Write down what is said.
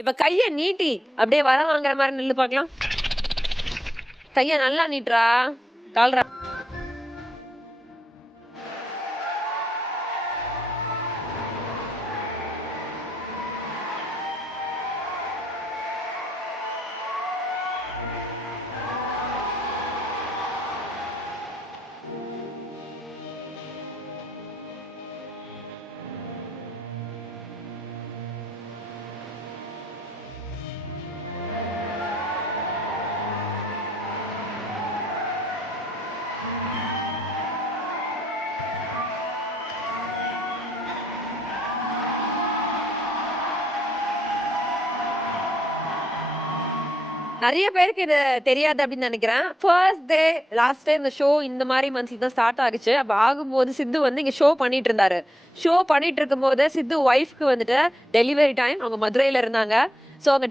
இப்ப கைய நீட்டி அப்படியே வர வாங்குற மாதிரி நில்லு பார்க்கலாம். கைய நல்லா நீட்டுறா. கால்ரா. நிறைய பேருக்கு இது தெரியாது அப்படின்னு நினைக்கிறேன். ஃபர்ஸ்ட் டே, லாஸ்ட் டே இந்த ஷோ இந்த மாதிரி மந்த்லி தான் ஸ்டார்ட் ஆகுச்சு. அப்ப ஆகும்போது சித்து வந்து இங்க ஷோ பண்ணிட்டு இருந்தாரு. ஷோ பண்ணிட்டு இருக்கும்போது சித்து ஒய்ஃப்க்கு வந்துட்டு டெலிவரி டைம். அவங்க மதுரையில இருந்தாங்க. சோ அவங்க